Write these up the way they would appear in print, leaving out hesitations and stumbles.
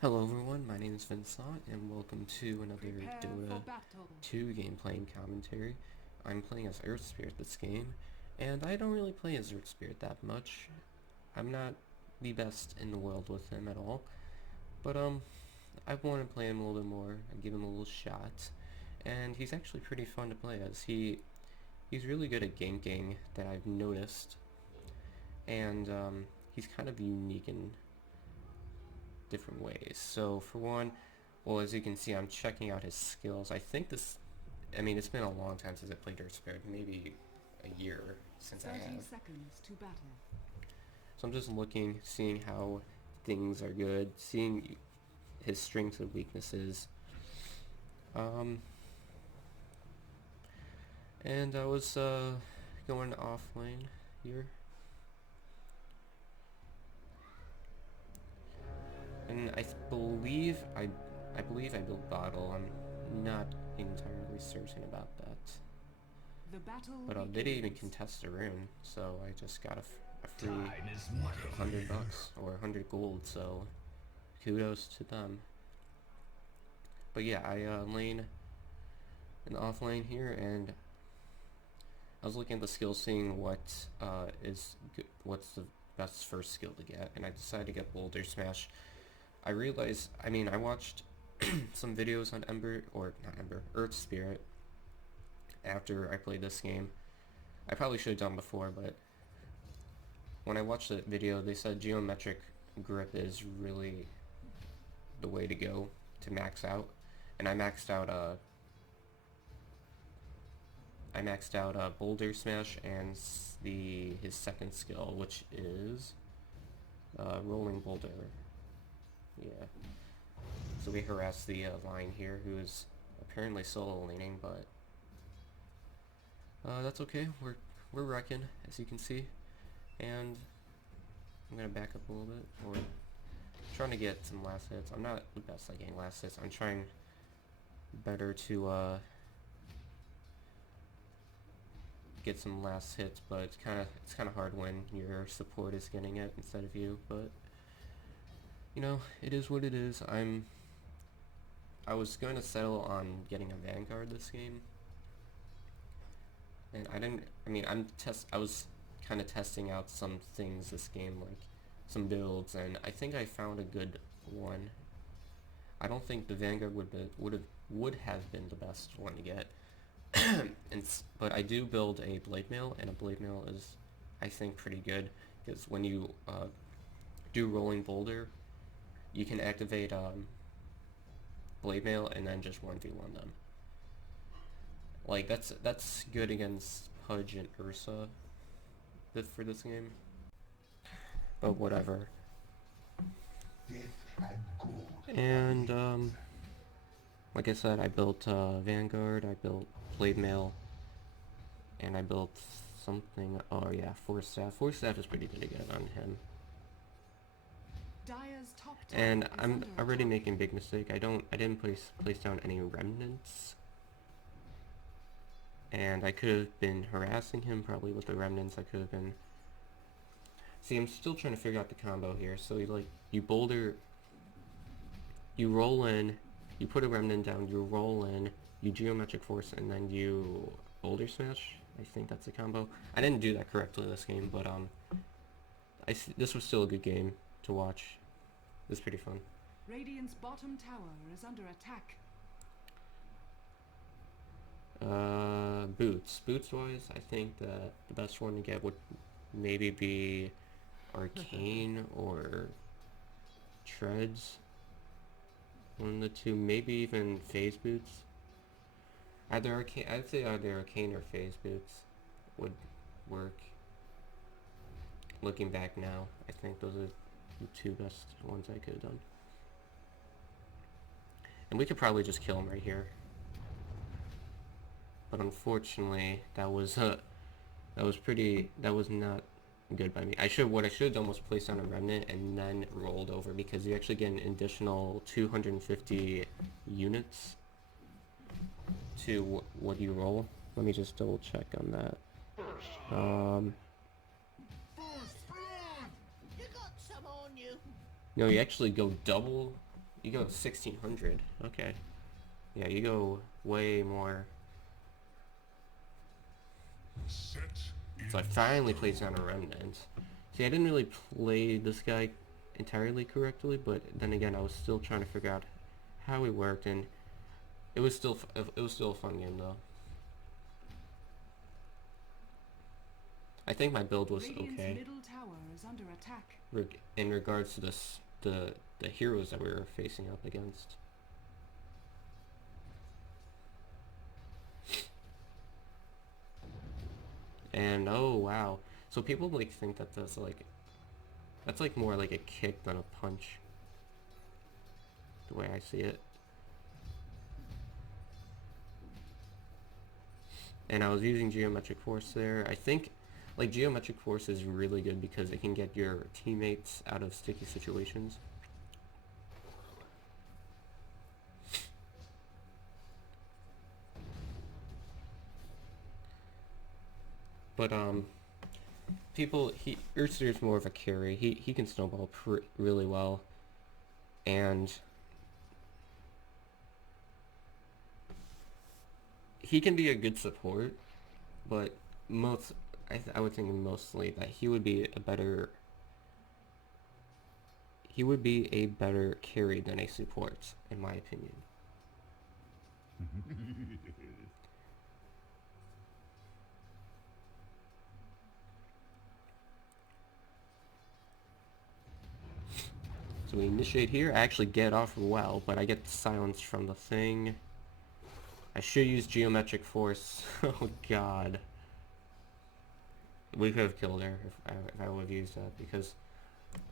Hello everyone, my name is Vincent and welcome to another Prepare for Dota battle. 2 gameplay and commentary. I'm playing as Earth Spirit this game, and I don't really play as Earth Spirit that much. I'm not the best in the world with him at all, but I want to play him a little bit more and give him a little shot. And he's actually pretty fun to play as. He's really good at ganking that I've noticed, and he's kind of unique in different ways. So for one, well, as you can see, I'm checking out his skills. I mean, it's been a long time since I played Earth Spirit, maybe a year since I 30 have. seconds to battle. So I'm just looking, seeing how things are good, seeing his strengths and weaknesses. And I was going offlane here. And I believe I built bottle. I'm not entirely certain about that. The battle But begins. they didn't even contest a rune, so I just got a free $100 or 100 gold. So kudos to them. But yeah, I lane in the off lane here, and I was looking at the skills, seeing what's the best first skill to get, and I decided to get Boulder Smash. I realized, I watched some videos on Earth Spirit after I played this game. I probably should have done before, but when I watched the video, they said geometric grip is really the way to go to max out, and I maxed out Boulder Smash and his second skill, which is Rolling Boulder. Yeah. So we harass the line here, who is apparently solo laning, but that's okay. We're wrecking, as you can see, and I'm gonna back up a little bit. Or trying to get some last hits. I'm not the best at getting last hits. I'm trying better to get some last hits, but it's kind of hard when your support is getting it instead of you. But you know, it is what it is. I was going to settle on getting a Vanguard this game, and I didn't. I mean, I was kind of testing out some things this game, like some builds, and I think I found a good one. I don't think the Vanguard would have been the best one to get, but I do build a Blade Mail, and a Blade Mail is, I think, pretty good because when you do Rolling Boulder, you can activate Blade Mail and then just 1v1 them. Like that's good against Pudge and Ursa for this game. But whatever. And like I said, I built Vanguard, I built Blade Mail, and I built something. Oh yeah, Force Staff. Force Staff is pretty good on him. And I'm already making a big mistake. I didn't place down any remnants, and I could have been harassing him probably with the remnants. I could have been. See, I'm still trying to figure out the combo here. So you boulder, you roll in, you put a remnant down, you roll in, you geometric force, and then you boulder smash. I think that's the combo. I didn't do that correctly this game, but this was still a good game to watch. It was pretty fun. Radiant's bottom tower is under attack. Boots. Boots wise, I think that the best one to get would maybe be Arcane or Treads. One of the two, maybe even Phase Boots. I'd say either Arcane or Phase Boots would work. Looking back now, I think those are the two best ones I could have done. And we could probably just kill him right here. But unfortunately, that was not good by me. What I should have done was place down a remnant and then rolled over, because you actually get an additional 250 units to what you roll. Let me just double check on that. No, you actually go double You go 1600. Okay. Yeah, you go way more. So I finally placed down a remnant. See, I didn't really play this guy entirely correctly, but then again, I was still trying to figure out how he worked, and it was still a fun game though. I think my build was okay. Middle tower is under attack. In regards to the heroes that we were facing up against. And oh wow, so people like think that that's like more like a kick than a punch, the way I see it. And I was using geometric force there. I think like geometric force is really good because it can get your teammates out of sticky situations. But Urster's more of a carry. He can snowball really well, and he can be a good support, but I would think mostly that he would be a better carry than a support, in my opinion. So we initiate here. I actually get off well, but I get silenced from the thing. I should use geometric force. Oh god. We could have killed her if I would have used that, because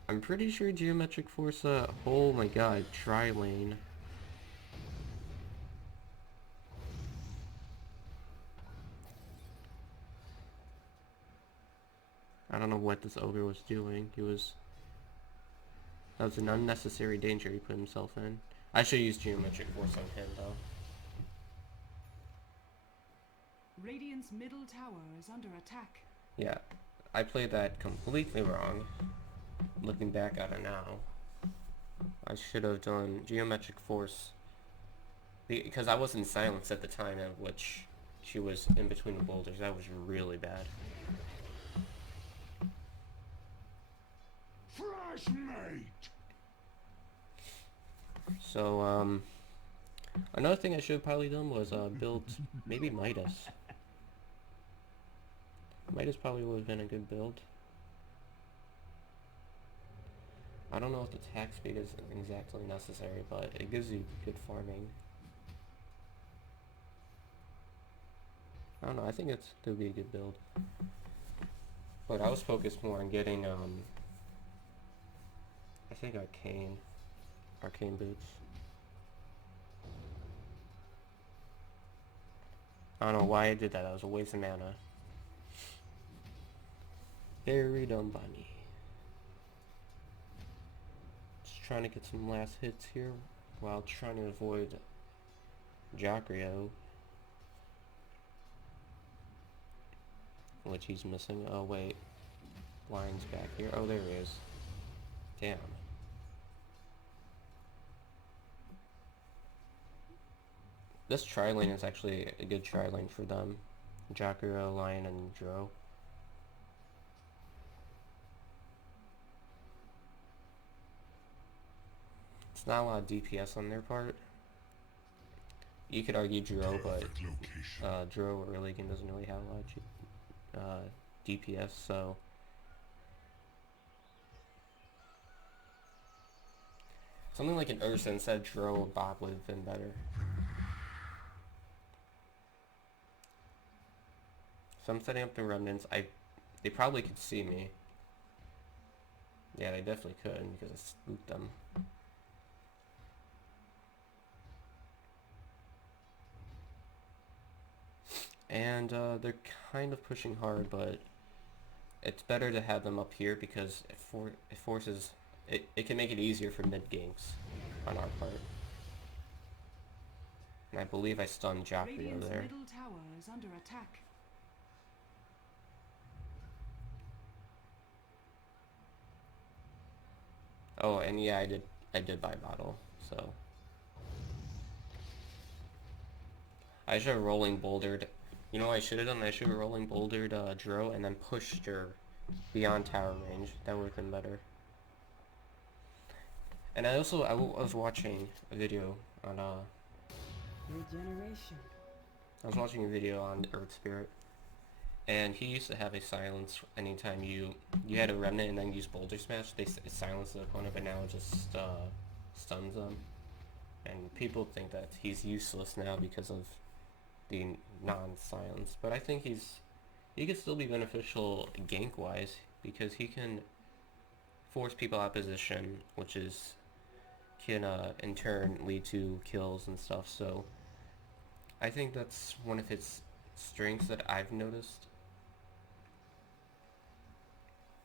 I'm pretty sure geometric force, oh my god, tri-lane. I don't know what this ogre was doing. That was an unnecessary danger he put himself in. I should use geometric force on him though. Radiant's middle tower is under attack. Yeah, I played that completely wrong. Looking back at it now, I should have done geometric force, because I wasn't silenced at the time at which she was in between the boulders. That was really bad. Fresh mate. So another thing I should have probably done was build maybe Midas. Midas probably would have been a good build. I don't know if the attack speed is exactly necessary, but it gives you good farming. I don't know, I think it would be a good build. But I was focused more on getting, I think arcane boots. I don't know why I did that. That was a waste of mana. Very dumb by me. Just trying to get some last hits here while trying to avoid Jacrio, which he's missing. Oh wait, Lion's back here. Oh, there he is. Damn. This tri-lane is actually a good tri-lane for them. Jacrio, Lion, and Dro. It's not a lot of DPS on their part. You could argue Dro, but Dro or Religion doesn't really have a lot of DPS, so something like an Ursa instead of Dro or Bob would have been better. So I'm setting up the remnants. They probably could see me. Yeah, they definitely could because I spooked them. And they're kind of pushing hard, but it's better to have them up here because it forces it can make it easier for mid games on our part. And I believe I stunned Jacrio there. Middle tower is under attack. Oh, and yeah, I did buy a bottle, so I should have rolling bouldered. You know what I should have done? I should have rolling bouldered Dro and then pushed her beyond tower range. That would have been better. And I was watching a video on Regeneration. I was watching a video on Earth Spirit, and he used to have a silence anytime you had a remnant and then use boulder smash. It silenced the opponent, but now it just stuns them. And people think that he's useless now because of the non-silence, but I think he can still be beneficial gank wise because he can force people out of position, which can in turn lead to kills and stuff. So I think that's one of his strengths that I've noticed.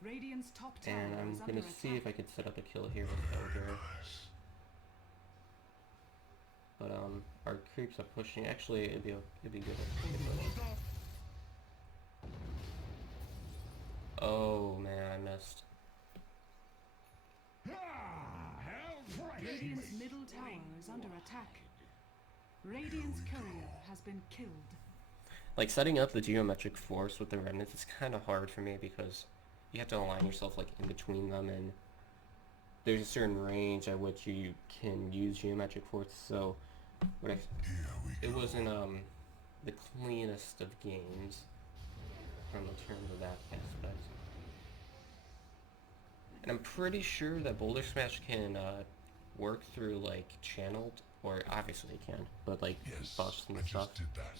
Radiant's top tower And I'm is gonna under see attack. if I can set up a kill here with Elder. But our creeps are pushing. Actually, it'd be good if they push. Oh man, I missed. Radiant's middle tower is under attack. Radiant's courier has been killed. Like setting up the geometric force with the remnants is kind of hard for me because you have to align yourself like in between them, and there's a certain range at which you can use geometric force. So it wasn't the cleanest of games from in terms of that aspect. And I'm pretty sure that Boulder Smash can work through like channeled, or obviously it can, but like buffs and stuff. Did that.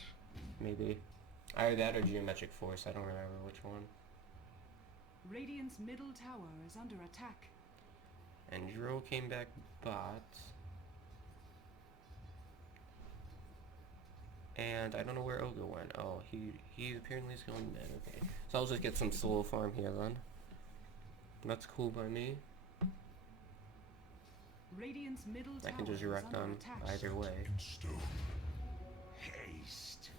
Maybe. Either that or geometric force, I don't remember which one. Radiant's middle tower is under attack. And Dro came back bot. And I don't know where Oga went. Oh, he apparently is going mid. Okay. So I'll just get some solo farm here then. That's cool by me. Radiant's middle I tower can just is wreck under them attack. either way. In stone. Haste.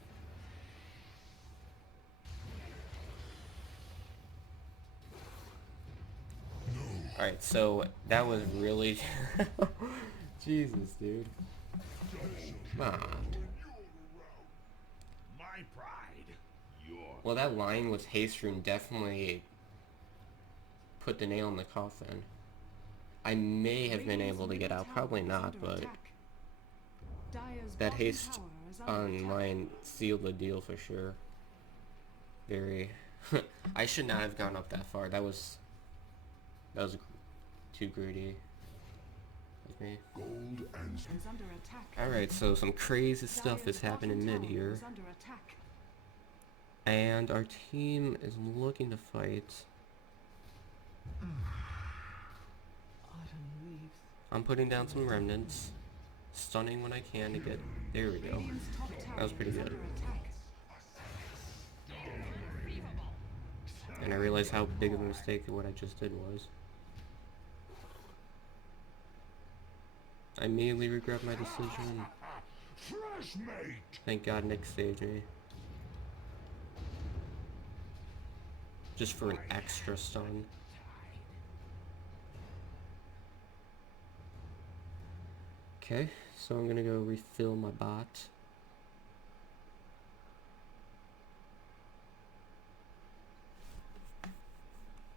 Alright, so that was really... Jesus, dude. Come on. My pride. Your Well, that line with Haste Rune definitely put the nail in the coffin. I may have been able to get out, probably not, but that haste on mine sealed the deal for sure. Very... I should not have gone up that far. That was too greedy of me. gold and Alright, so some crazy stuff is happening mid here. And our team is looking to fight. I'm putting down some remnants. Stunning when I can to get... There we go. That was pretty good. And I realized how big of a mistake what I just did was. I immediately regret my decision. fresh mate. Thank God Nick saved me. Just for an extra stun. Okay, so I'm gonna go refill my bot.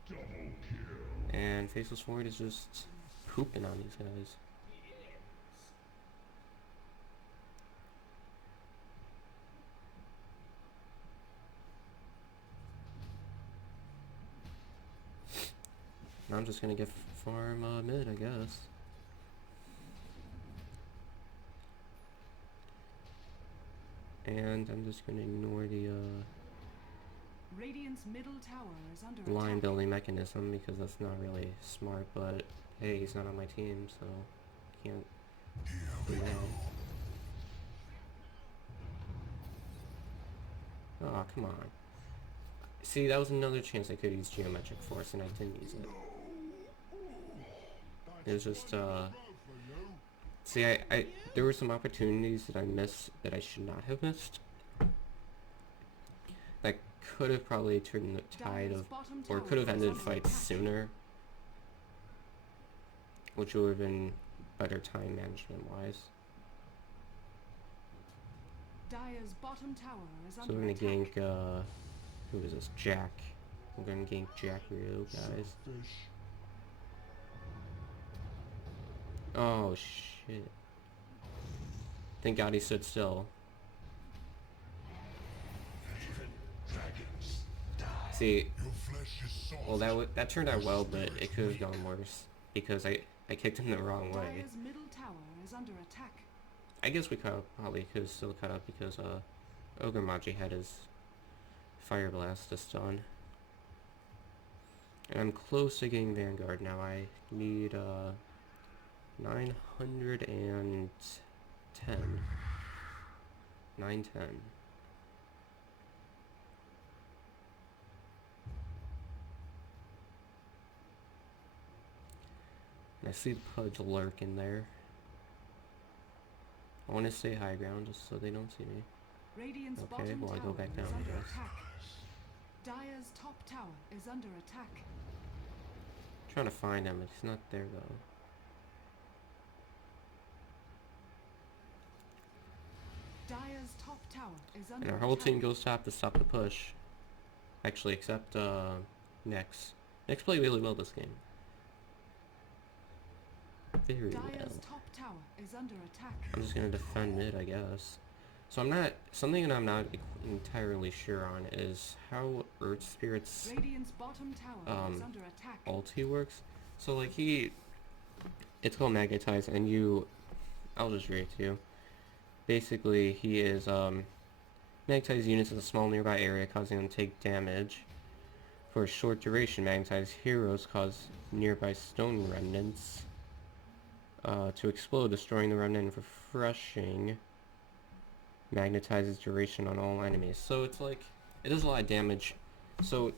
Double kill. And Faceless Void is just pooping on these guys. I'm just gonna get farm mid, I guess. And I'm just gonna ignore the Radiant's middle tower is under line attack. building mechanism because that's not really smart, but hey, he's not on my team, so can't do that. Oh, come on. See, that was another chance I could use Geometric Force and I didn't use it. It was just, see, there were some opportunities that I missed that I should not have missed. That could have probably turned the tide of, or could have ended fights sooner. Which would have been better time management wise. Dire's bottom tower is So under we're gonna attack. gank, who is this? Jack. We're gonna gank Jack Rio, guys. Selfish. Oh, shit. Thank God he stood still. Dragons. See, Your flesh is soft. well, that turned out well, but it could have gone worse. Because I kicked him the wrong way. Dire's middle tower is under attack. I guess we probably could have still cut up because, Ogre Maji had his Fire Blast just done. And I'm close to getting Vanguard now. I need, 910. 910. And I see the Pudge lurking there. I want to stay high ground just so they don't see me. Radiant's Okay, bottom well, I tower go back down, is I under guess. attack. Dire's top tower is under attack. Trying to find him, he's not there though. Dire's top tower is under And our attack. whole team goes top to stop the push. Actually, except Nex. Nex played really well this game. Very well. Dire's top tower is under attack. I'm just gonna defend mid, I guess. So something that I'm not entirely sure on is how Earth Spirit's Radiant's bottom tower is under attack. ulti works. So like it's called Magnetize, and I'll just read it to you. Basically, he is magnetize units in a small nearby area, causing them to take damage. For a short duration, magnetize heroes cause nearby stone remnants to explode, destroying the remnant and refreshing. Magnetizes duration on all enemies. So it's like, it does a lot of damage. So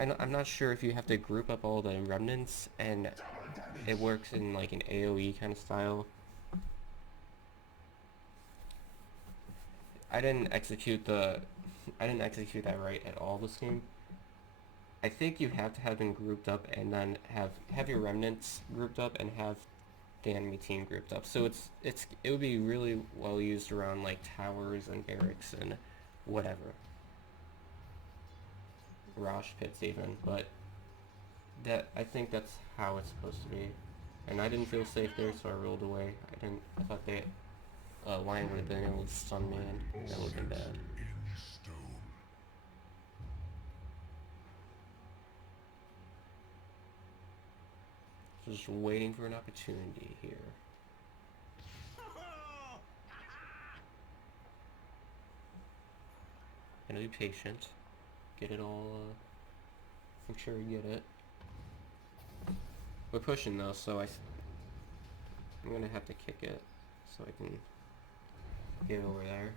I'm not sure if you have to group up all the remnants and it works in like an AoE kind of style. I didn't execute that right at all this game. I think you have to have them grouped up and then have your remnants grouped up and have the enemy team grouped up. So it would be really well used around like towers and barracks and whatever. Rosh pits even, but I think that's how it's supposed to be. And I didn't feel safe there, so I rolled away. I thought they Lion would have been able to stun me, and that would have been bad. In stone. Just waiting for an opportunity here. Gonna be patient. Get it all, make sure you get it. We're pushing though, so I'm gonna have to kick it so I can get over there.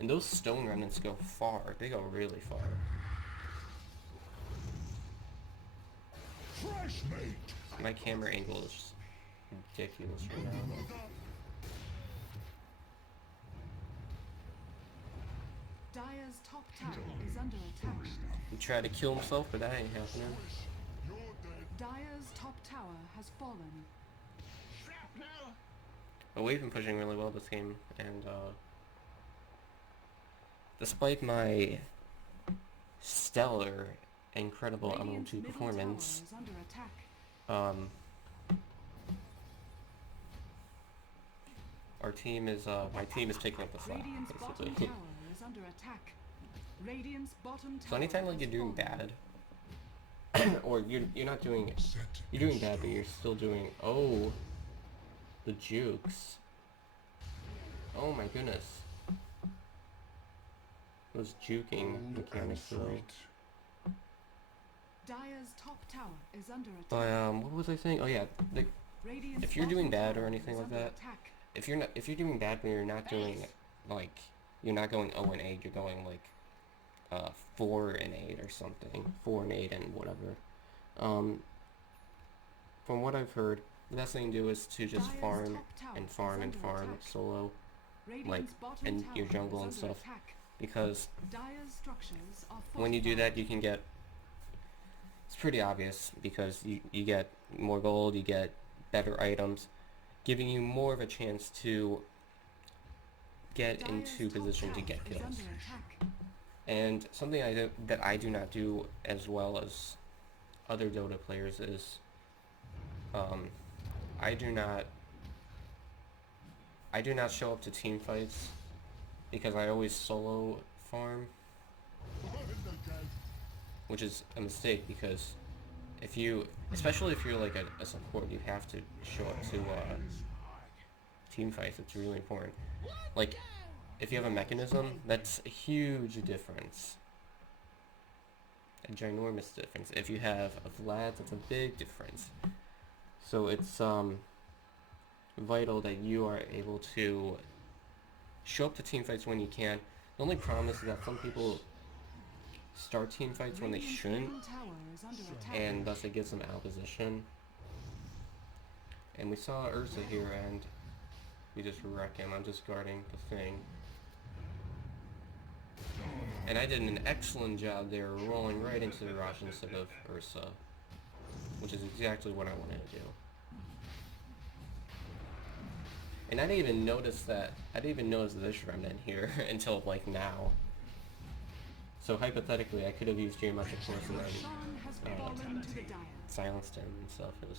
And those stone remnants go far. They go really far. Fresh mate. My camera angle is just ridiculous right now. Dire's top tower is under attack. He tried to kill himself, but that ain't happening. You're dead. Dire's top tower has fallen. But we've been pushing really well this game, and despite my stellar, incredible Radiant's ML2 middle performance, tower is under attack. my team is taking up the slack, Radiant's bottom basically. tower is under attack. Radiant's bottom tower. So anytime like has you're doing fallen. bad, or you're not doing, you're doing bad, but you're still doing, oh, the jukes. Oh my goodness. Those juking mechanics though. Dire's top tower is under attack. But what was I saying? Oh yeah, Radiant's if you're doing bottom bad or tower anything is like under that, attack. if you're doing bad but you're not doing like, you're not going 0 and 8, you're going like 4 and 8 or something, 4 and 8 and whatever. From what I've heard, the best thing to do is to just Dire's farm top tower and is farm and under farm attack. solo, Radiant's bottom in tower your jungle is and under stuff, attack. because Dire's structures are when you do fortified. that you can get, it's pretty obvious because you get more gold, you get better items, giving you more of a chance to get into position to get kills. And something that I do not do as well as other Dota players is I do not show up to team fights because I always solo farm, which is a mistake because especially if you're like a support, you have to show up to team fights. It's really important. Like, if you have a mechanism, that's a huge difference. A ginormous difference. If you have a Vlad, that's a big difference. So it's vital that you are able to show up to team fights when you can. The only problem is that some people start team fights when they shouldn't, and thus it gives them out of position. And we saw Ursa here, and we just wreck him. I'm just guarding the thing. And I did an excellent job there, rolling right into the Raj instead of Ursa, which is exactly what I wanted to do. And I didn't even notice this remnant here until like now. So hypothetically, I could have used Geometric Force and then silenced him and stuff. It was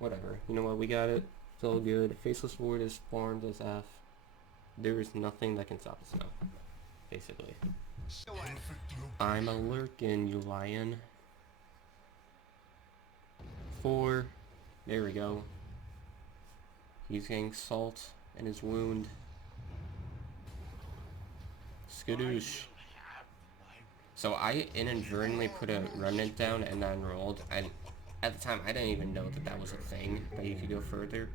whatever. You know what? We got it. It's all good. Faceless Ward is farmed as F. There is nothing that can stop us now. Basically. I'm a lurkin, you lion. 4. There we go. He's getting salt in his wound. Skadoosh. So I inadvertently put a remnant down and then rolled. And at the time, I didn't even know that that was a thing, that you could go further.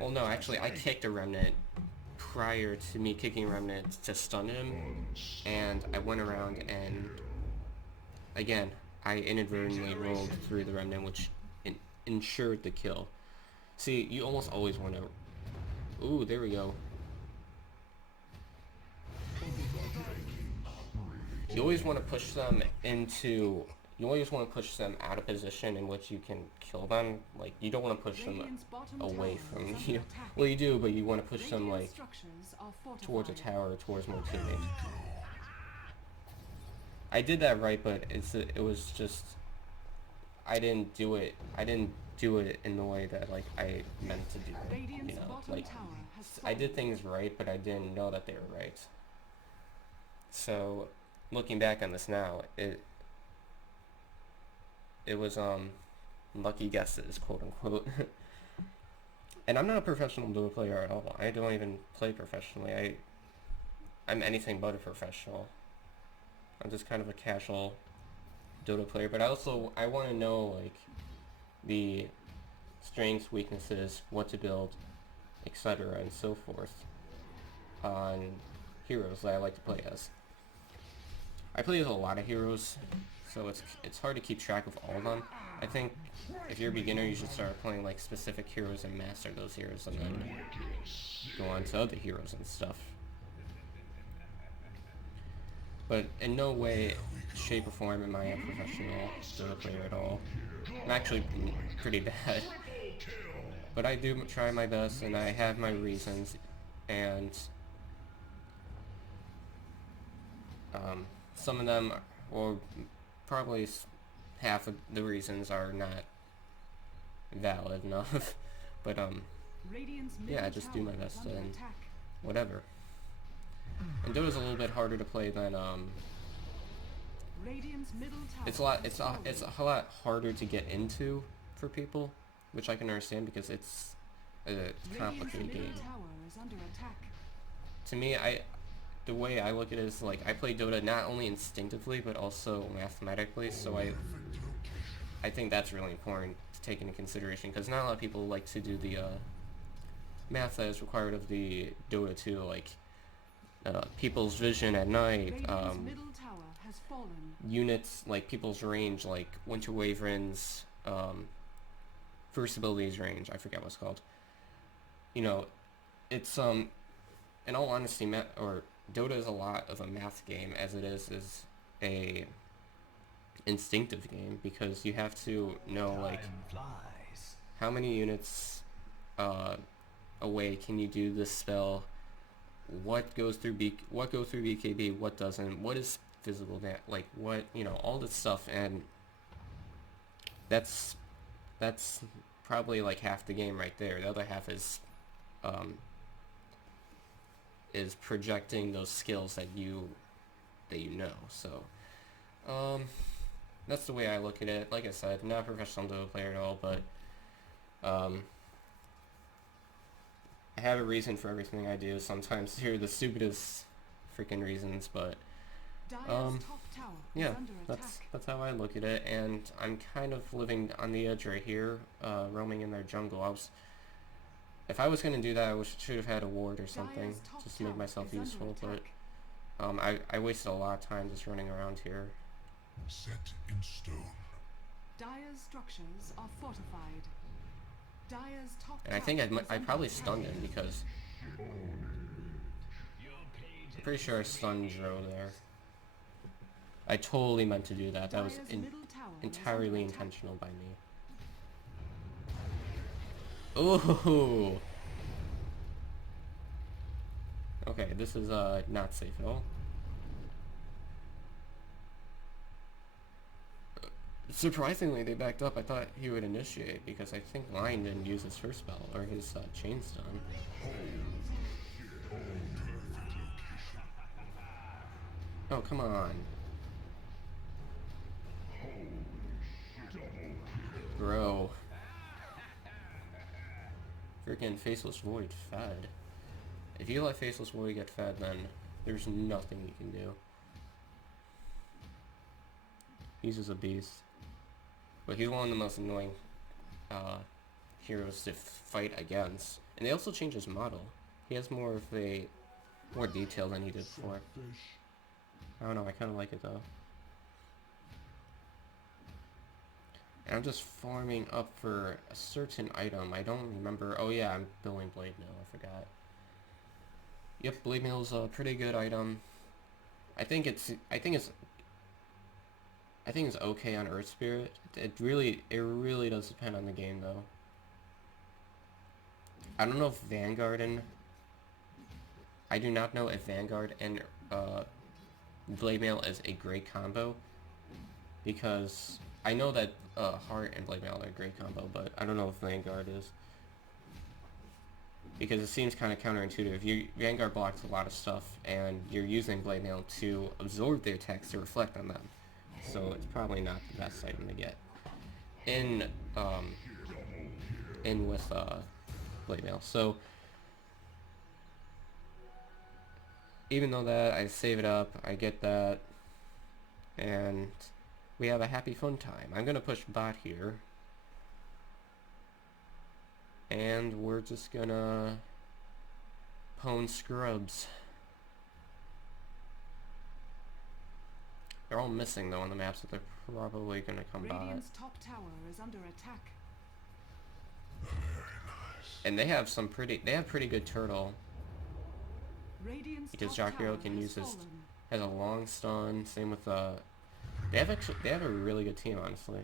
Well, no, actually, I kicked a remnant prior to me kicking a remnant to stun him. And I went around and, again, I inadvertently rolled through the remnant, which ensured the kill. See, you almost always want to... Ooh, there we go. You always want to push them into... You always want to push them out of position in which you can kill them. Like, you don't want to push them away from you. Well, you do, but you want to push them, like, towards a tower, towards more teammates. I did that right, but it was just... I didn't do it in the way that, like, I meant to do it, you know, like, I did things right, but I didn't know that they were right. So, looking back on this now, it was, lucky guesses, quote unquote. And I'm not a professional Dota player at all. I don't even play professionally. I'm anything but a professional. I'm just kind of a casual Dota player, but I want to know, like, the strengths, weaknesses, what to build, etc., and so forth on heroes that I like to play as. I play as a lot of heroes, so it's hard to keep track of all of them. I think if you're a beginner, you should start playing like specific heroes and master those heroes, and then go on to other heroes and stuff. But in no way, shape, or form am I a professional Dota player at all. I'm actually pretty bad. But I do try my best, and I have my reasons, and some of them, or probably half of the reasons, are not valid enough. But yeah, I just do my best and whatever. And Dota's a little bit harder to play than it's a lot harder to get into for people, which I can understand because it's a complicated game. To me, the way I look at it is, like, I play Dota not only instinctively but also mathematically, so I think that's really important to take into consideration, because not a lot of people like to do the math that is required of the Dota 2, like people's vision at night, units, like people's range, like Winter Wyvern's first abilities range, I forget what it's called. You know, it's in all honesty, Dota is a lot of a math game as it is a instinctive game, because you have to know, like, how many units away can you do this spell? What goes through BKB? What doesn't? What is physical like what, you know, all this stuff, and that's probably like half the game right there. The other half is projecting those skills that you know. So that's the way I look at it. Like I said, not a professional Dota player at all, but I have a reason for everything I do. Sometimes they're the stupidest freaking reasons, but yeah, that's how I look at it. And I'm kind of living on the edge right here, roaming in their jungle. If I was gonna do that, I should have had a ward or something just to make myself useful. But I wasted a lot of time just running around here. Set in stone. Dire's structures are fortified. Dire's top And I think I probably stunned him because I'm pretty sure I stunned Dro there. I totally meant to do that. That was entirely intentional by me. Ooh. Okay, this is not safe at all. Surprisingly, they backed up. I thought he would initiate because I think Lion didn't use his first spell or his chain stun. Oh, come on. Bro. Freaking Faceless Void fed. If you let Faceless Void get fed, then there's nothing you can do. He's just a beast. But he's one of the most annoying heroes to fight against. And they also changed his model. He has more detail than he did before. I don't know, I kind of like it though. And I'm just farming up for a certain item. I don't remember. Oh yeah, I'm building Blade Mail. I forgot. Yep, Blade Mail's a pretty good item. I think it's okay on Earth Spirit. It really does depend on the game though. I don't know if I do not know if Vanguard and Blade Mail is a great combo, because I know that Heart and Blade Mail are a great combo, but I don't know if Vanguard is, because it seems kind of counterintuitive. Vanguard blocks a lot of stuff, and you're using Blade Mail to absorb the attacks to reflect on them. So it's probably not the best item to get in with Blade Mail. So even though that, I save it up, I get that, and we have a happy fun time. I'm gonna push bot here, and we're just gonna pwn scrubs. They're all missing though on the map, so they're probably gonna come bot. Radiant's top tower is under attack. Very nice. And they have pretty good turtle. Radiant's Because top Jakiro tower can use has his, fallen. has a long stun. Same with they have a really good team, honestly.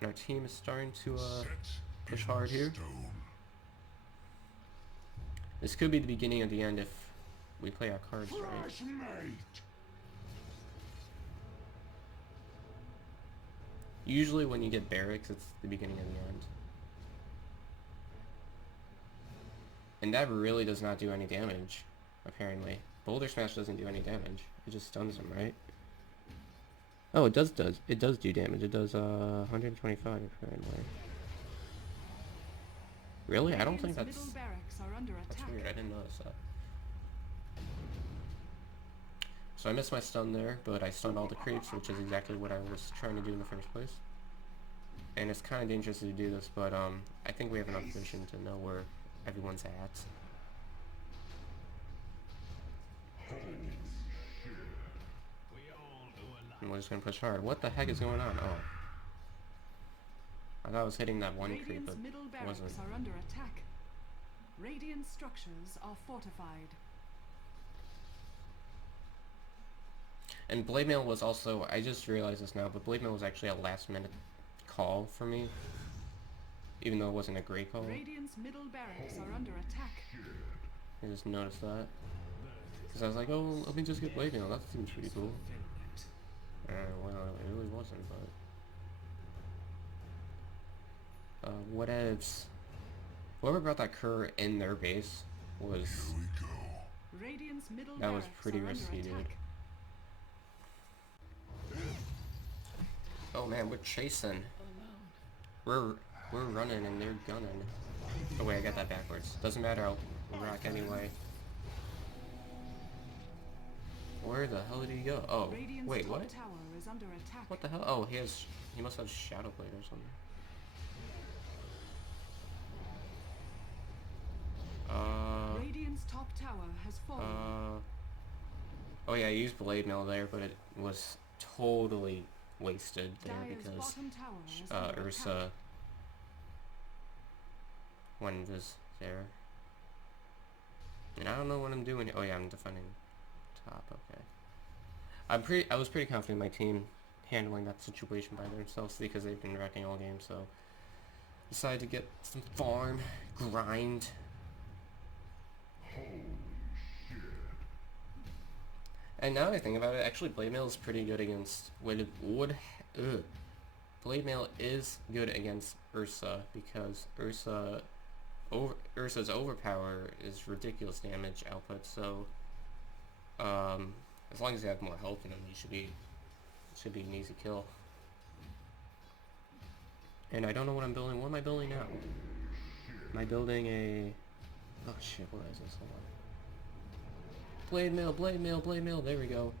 And our team is starting to push hard here. This could be the beginning of the end if we play our cards right. Usually when you get barracks, it's the beginning of the end. And that really does not do any damage, apparently. Boulder Smash doesn't do any damage. It just stuns them, right? Oh, it does do damage. It does 125 apparently. Really? I don't think that's Middle barracks are under attack. weird. I didn't notice that. So I missed my stun there, but I stunned all the creeps, which is exactly what I was trying to do in the first place. And it's kind of dangerous to do this, but I think we have enough vision to know where everyone's at. And we're just gonna push hard. What the heck is going on? Oh. I thought I was hitting that one creep, but middle it barracks wasn't. are under attack. Radiant structures are fortified. And Blade Mail was also, I just realized this now, but Blade Mail was actually a last minute call for me. Even though it wasn't a great call. Radiant's middle barracks are under attack. I just noticed that. Because I was like, oh, let me just get Blade Mail, that seems pretty cool. Well, it really wasn't, but... whatevs. Whoever brought that Kerr in their base was... Radiant's middle That was barracks pretty are under risky, dude. attack. Oh man, we're chasing. We're running and they're gunning. Oh wait, I got that backwards. Doesn't matter, I'll rock anyway. Where the hell did he go? Oh, Radiant's wait, top what? tower is under attack. What the hell? Oh, he must have Shadow Blade or something. Radiant's top tower has fallen. Oh yeah, I used Blade Mail there, but it was totally wasted there Dire's because bottom tower is under Ursa attack. was there. And I don't know what I'm doing. Oh yeah, I'm defending top, okay. I was pretty confident in my team handling that situation by themselves because they've been wrecking all game, so decided to get some farm, grind. And now that I think about it, actually Blade Mail is pretty good against Blade Mail is good against Ursa because Ursa's overpower is ridiculous damage output, so as long as you have more health in him, it should be an easy kill. And I don't know what I'm building. What am I building now? Am I building a... Oh shit, what is this? Hold on. Blade Mail, Blade Mail, Blade Mail, there we go.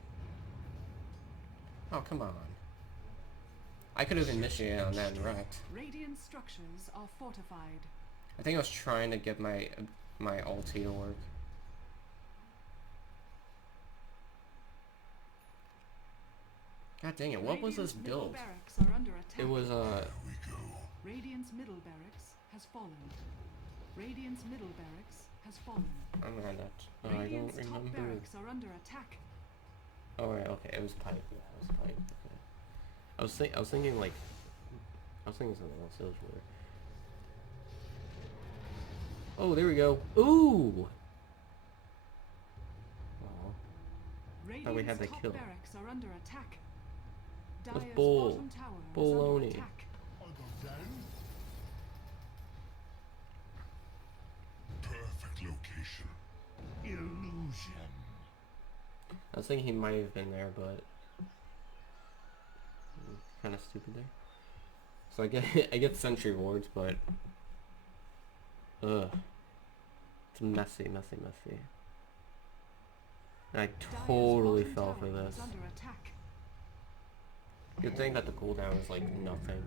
Oh, come on. I could have initiated on that and wrecked. Radiant structures are fortified. I think I was trying to get my ulti to work. God dang it, what was this build? Barracks are under attack. It was, Radiant's middle barracks has fallen. Radiant's middle barracks has fallen. I'm gonna have that. I don't Radiant's top remember. barracks are under attack. Oh, right, okay, it was pipe. Yeah, it was pipe. Okay. I was thinking something else. It was weird. Oh, there we go. Ooh! Aw. Thought we had Radiant's that top kill. barracks are under attack. That's Dire's bull. bottom tower is Baloney. under attack. Perfect location. Illusion. I was thinking he might have been there, but kind of stupid there. So I get sentry wards, but it's messy. And I totally Dire's fell bottom for tower this. is under attack. Good thing that the cooldown is like nothing.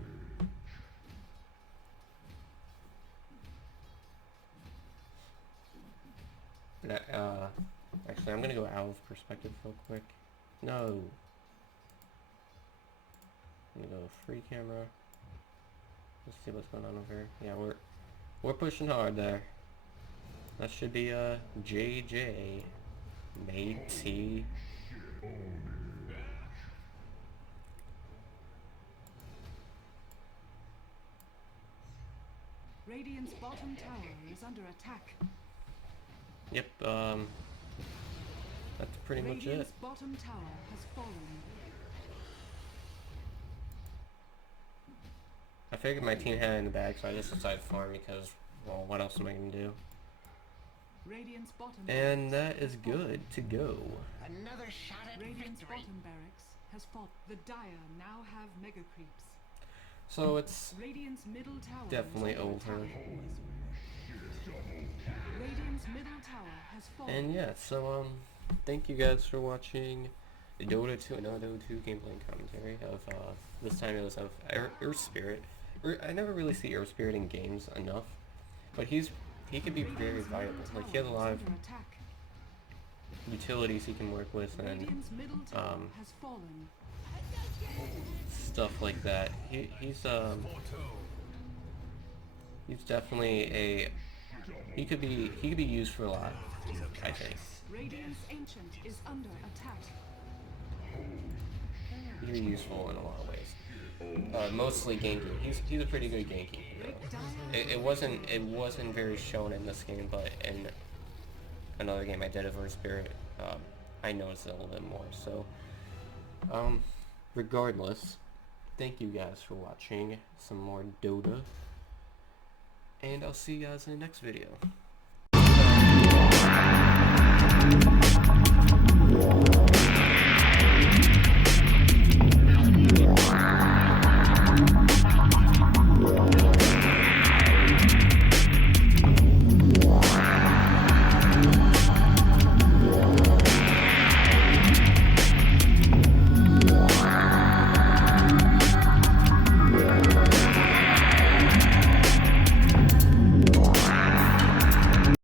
Actually, I'm gonna go out of perspective real quick. No. I'm gonna go free camera. Let's see what's going on over here. Yeah, we're pushing hard there. That should be JJ. Matey. Radiant's bottom tower is under attack. Yep, that's pretty much it. Radiant's bottom tower has fallen. I figured my team had it in the bag, so I just decided to farm because, well, what else am I gonna do? Radiant's bottom And barracks that is has fallen. good to go. Another shot at Radiant's victory. bottom barracks has fallen. The Dire now have mega creeps. So it's Radiant's middle tower definitely is under over. attack. Radiant's middle tower has fallen. And yeah, so thank you guys for watching Dota 2, another Dota 2 gameplay and commentary of this time it was of Earth Spirit. I never really see Earth Spirit in games enough, but he could be very Radiant's valuable. middle Like he has a tower lot is of under attack. utilities he can work with and Radiant's middle tower has fallen. stuff like that. He's definitely he could be used for a lot, I think. Radiant's ancient is under attack. You're useful in a lot of ways. Mostly ganking. He's a pretty good ganking hero. It wasn't very shown in this game, but in another game I did of Spirit, I noticed it a little bit more. So, regardless, thank you guys for watching some more Dota, and I'll see you guys in the next video.